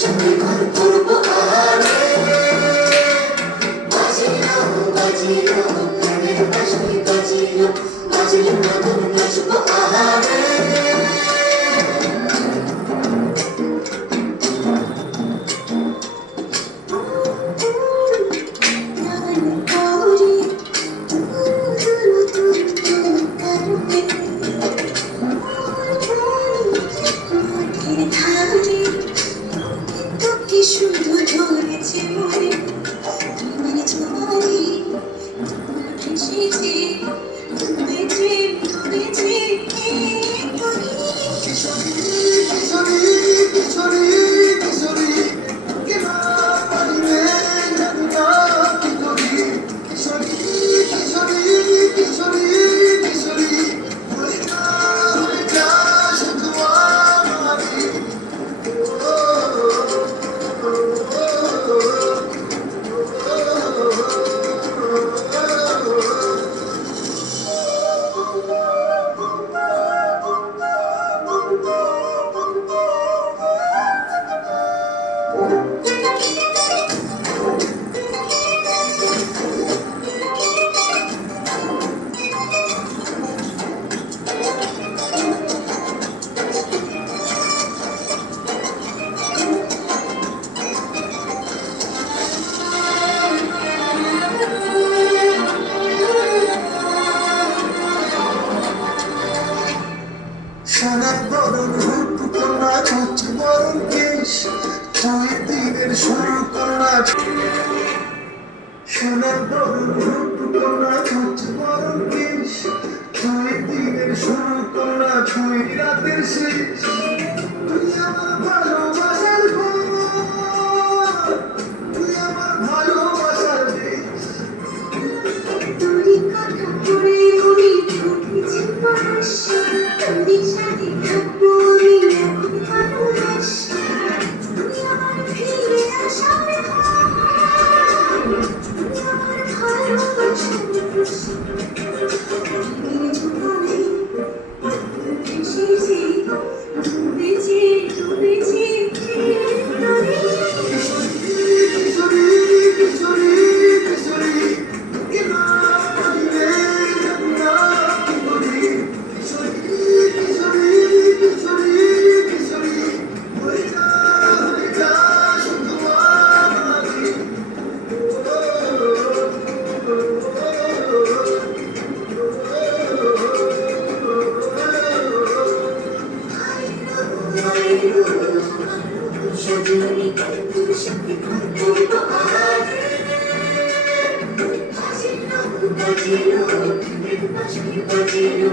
সাথে ঘর করবো আরে বাজিলো বাজিলো গানের বাঁশি বাজিলো বাজিলো মধুর নাচবো আরে শুধু ধরেছে মনে তোমার জোয়ারি তোমার ভেসেছে ডুবেছে ডুবেছে কিশোরী কিশোরী কিশোরী কিশোরী কেনা পারিবে জানি না কি করি কিশোরী কিশোরী কিশোরী কিশোরী হয়ে যা শুধু আমারই সোনার বরণ রূপকন্যা ছুঁচ বরণ কেশ তুই দিনের শুরু কন্যা সোনার বরণ রূপকন্যা ছুঁচ বরণ কেশ তুই দিনের শুরু কন্যা ছুঁই রাতের শেষ তুই আমার ভালোবাসার তুই আমার ভালোবাসার দেশ তোরই কথা পড়ে উড়ি ঢুকেছি পাশে তোরই সাথে থাকবো আমি এখন ভালোবাসি তুই আমার ফিরে আসার তুই আমার ভালোবাসার খুশি দিনের জীবনে ভেসেছি ডুবেছি ডুবেছি তোরে কিশোরী কিশোরী কিশোরী কেনা পারিবে জানি না কি করি কিশোরী কিশোরী কিশোরী কিশোরী হয়ে যা শুধু আমারই সজনী তোর সাথে ঘর করবো আরে বাজিলো বাজিলো গানের বাঁশি বাজিলো